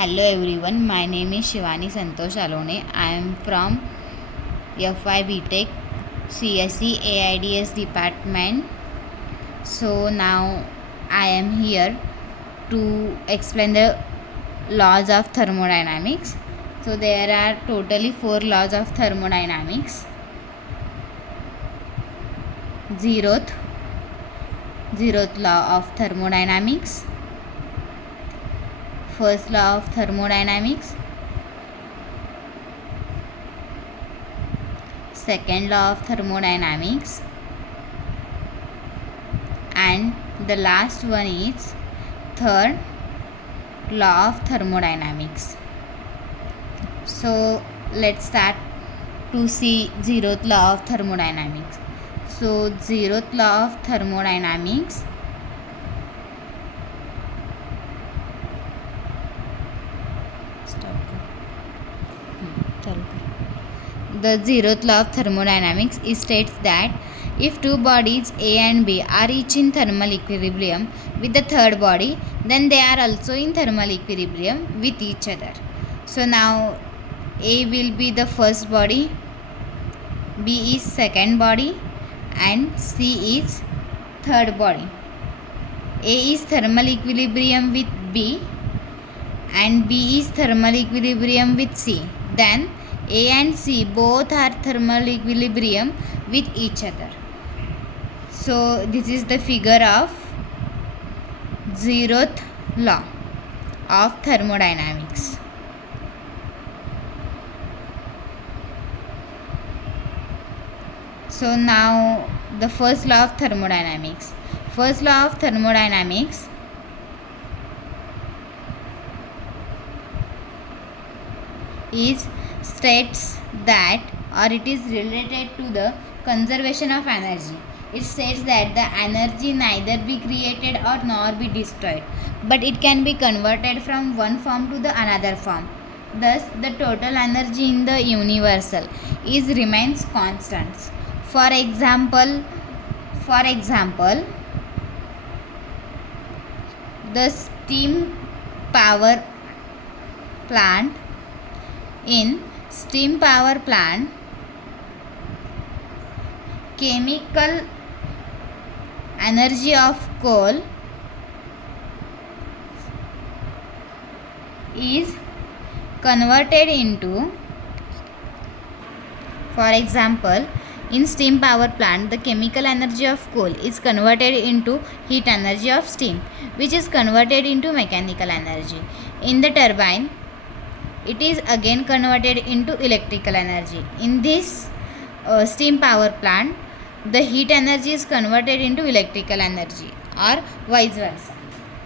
Hello everyone, my name is Shivani Santosh Alone. I am from FY BTech CSE AIDS department. So now I am here to explain the laws of thermodynamics. So there are totally 4 laws of thermodynamics. Zeroth law of thermodynamics. First law of thermodynamics, second law of thermodynamics, and the last one is third law of thermodynamics. So let's start to see zeroth law of thermodynamics. So zeroth law of thermodynamics The zeroth law of thermodynamics states that if two bodies A and B are each in thermal equilibrium with the third body, then they are also in thermal equilibrium with each other. So now A will be the first body, B is second body, and C is third body. A is thermal equilibrium with B and B is thermal equilibrium with C. Then A and C both are thermal equilibrium with each other. So this is the figure of zeroth law of thermodynamics. So now the first law of thermodynamics. First law of thermodynamics states that, or it is related to the conservation of energy. It states that the energy neither be created or nor be destroyed, but it can be converted from one form to the another form. Thus, the total energy in the universal remains constant. For example, the steam power plant. In steam power plant, chemical energy of coal is converted into, for example, in steam power plant, the chemical energy of coal is converted into heat energy of steam, which is converted into mechanical energy. In the turbine, it is again converted into electrical energy. In this steam power plant, the heat energy is converted into electrical energy, or vice versa.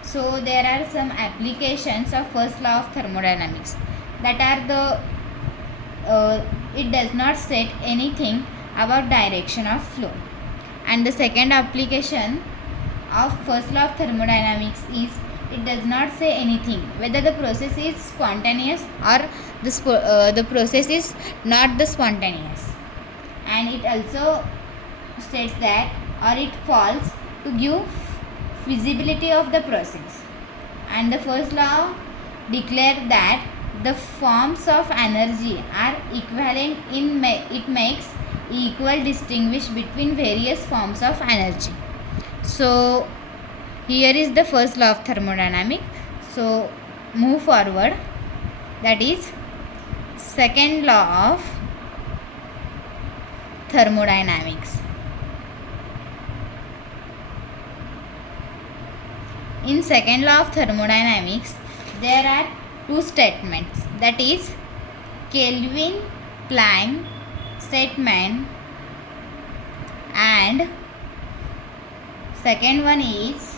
So there are some applications of first law of thermodynamics, that are it does not state anything about direction of flow. And the second application of first law of thermodynamics is it does not say anything whether the process is spontaneous or the process is not the spontaneous. And it also states that, or it falls to give feasibility of the process. And the first law declares that the forms of energy are equivalent it makes equal distinguish between various forms of energy. So here is the first law of thermodynamics. So move forward, that is second law of thermodynamics. In second law of thermodynamics, there are two statements, that is Kelvin-Planck statement and second one is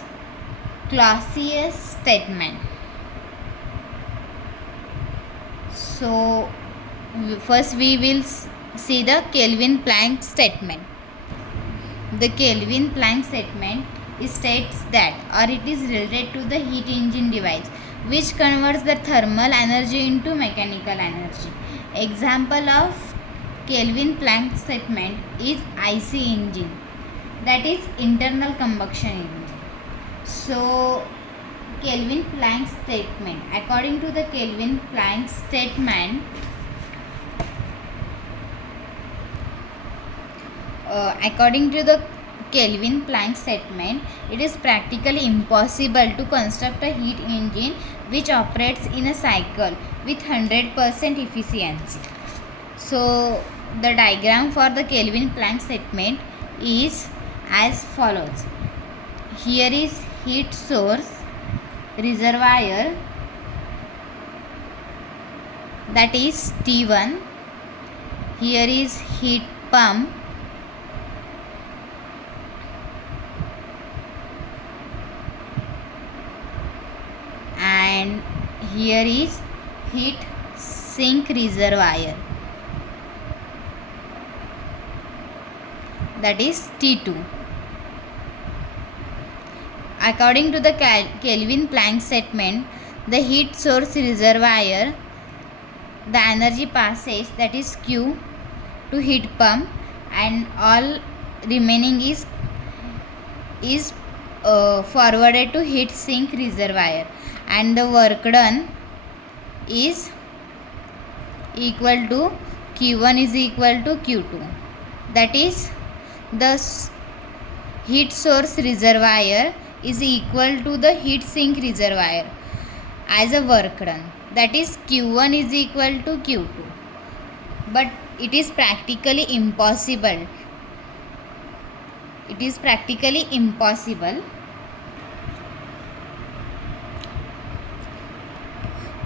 Clausius statement. So first we will see the Kelvin-Planck statement. The Kelvin-Planck statement states that, or it is related to the heat engine device which converts the thermal energy into mechanical energy. Example of Kelvin-Planck statement is IC engine, that is internal combustion engine. So Kelvin Planck statement. According to the Kelvin Planck statement, it is practically impossible to construct a heat engine which operates in a cycle with 100% efficiency. So, the diagram for the Kelvin Planck statement is as follows. Here is heat source, reservoir, that is T1. Here is heat pump, and here is heat sink reservoir, that is T2. According to the Kelvin Planck statement, the heat source reservoir, the energy passes, that is Q, to heat pump, and all remaining is forwarded to heat sink reservoir, and the work done is equal to Q1 is equal to Q2. That is, the heat source reservoir is equal to the heat sink reservoir as a work done. That is, Q1 is equal to Q2. But it is practically impossible. It is practically impossible.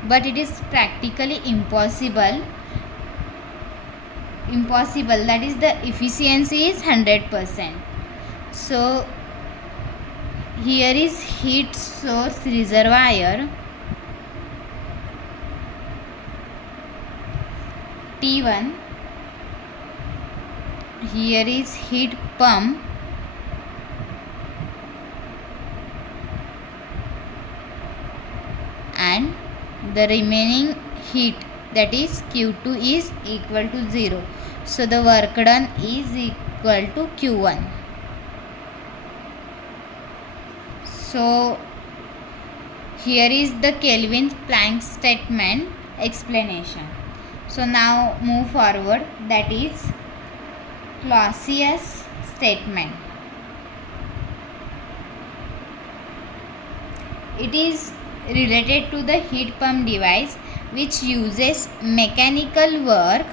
That is, the efficiency is 100%. So, here is heat source reservoir T1. Here is heat pump, and the remaining heat, that is Q2, is equal to 0. So, the work done is equal to Q1. So, here is the Kelvin Planck statement explanation. So, now move forward, that is Clausius statement. It is related to the heat pump device which uses mechanical work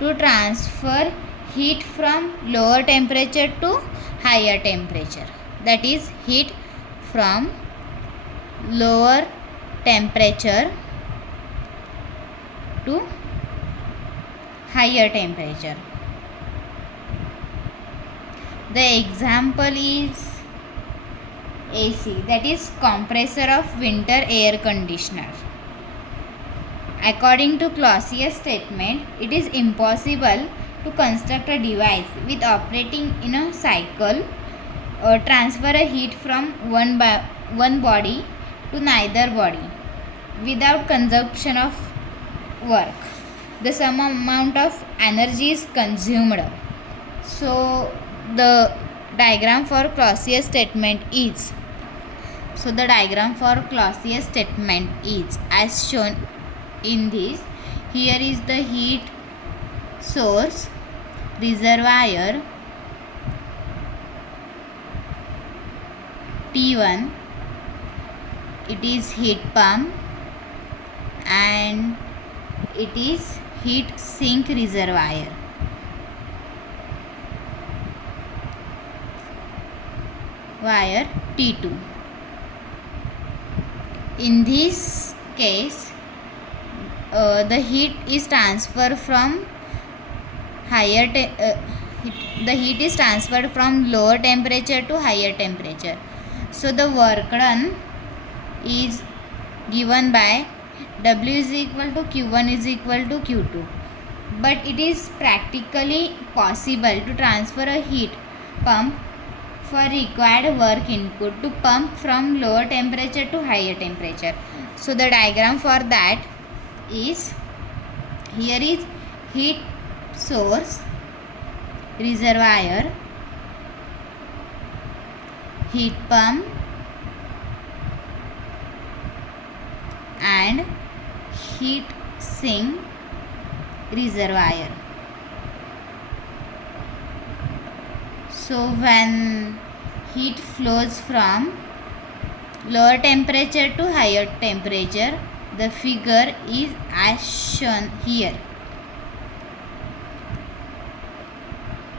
to transfer heat from lower temperature to higher temperature. That is, heat from lower temperature to higher temperature. The example is AC, that is compressor of winter air conditioner. According to Clausius statement, it is impossible to construct a device with operating in a cycle or transfer a heat from one body to neither body without consumption of work. The sum amount of energy is consumed. So, the diagram for Clausius statement is as shown in this. Here is the heat source reservoir T1. It is heat pump, and it is heat sink reservoir. Wire T2. In this case, the heat is transferred from lower temperature to higher temperature. So, the work done is given by W is equal to Q1 is equal to Q2. But it is practically possible to transfer a heat pump for required work input to pump from lower temperature to higher temperature. So, the diagram for that is, here is heat source reservoir heat pump and heat sink reservoir. So when heat flows from lower temperature to higher temperature, the figure is as shown here.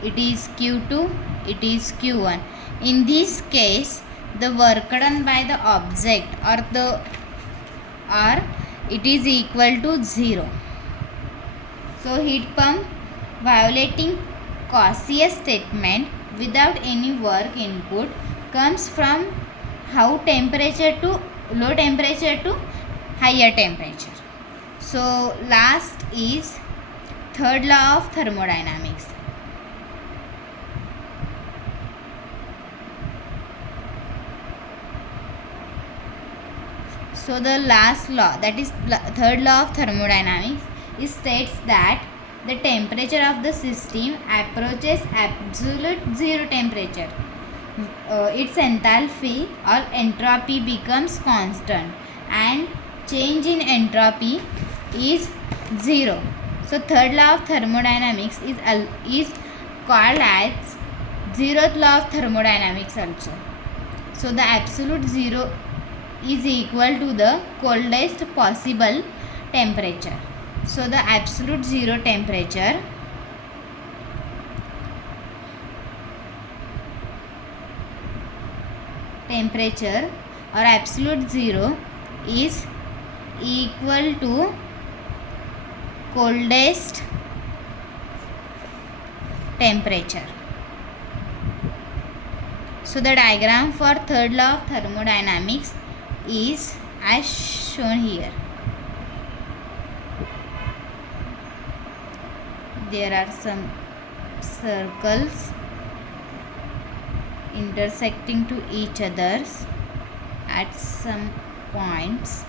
It is Q2, it is Q1. In this case, the work done by the object or it is equal to 0. So heat pump violating Clausius statement without any work input comes from low temperature to higher temperature. So last is third law of thermodynamics. So the last law, that is third law of thermodynamics, it states that the temperature of the system approaches absolute zero temperature. Its enthalpy or entropy becomes constant and change in entropy is zero. So third law of thermodynamics is called as zeroth law of thermodynamics also. So the absolute zero is equal to the coldest possible temperature. So the absolute zero temperature or absolute zero is equal to coldest temperature. So the diagram for third law of thermodynamics is as shown here. There are some circles intersecting to each others at some points.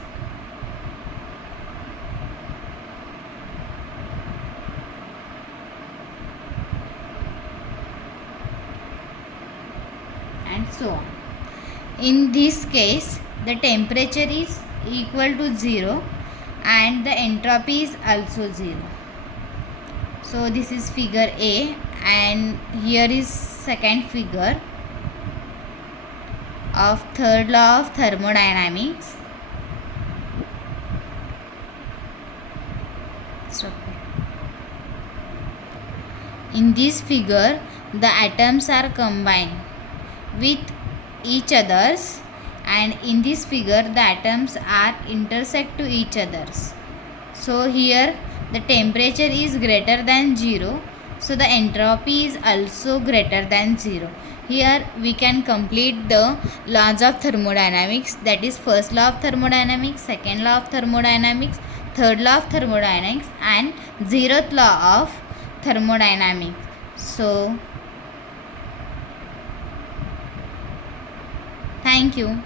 And so on. In this case, the temperature is equal to 0 and the entropy is also 0. So this is figure A and here is second figure of third law of thermodynamics. In this figure, the atoms are combined with each others, and in this figure the atoms are intersect to each others. So here the temperature is greater than 0, so the entropy is also greater than 0. Here we can complete the laws of thermodynamics, that is first law of thermodynamics, second law of thermodynamics, third law of thermodynamics and zeroth law of thermodynamics. So thank you.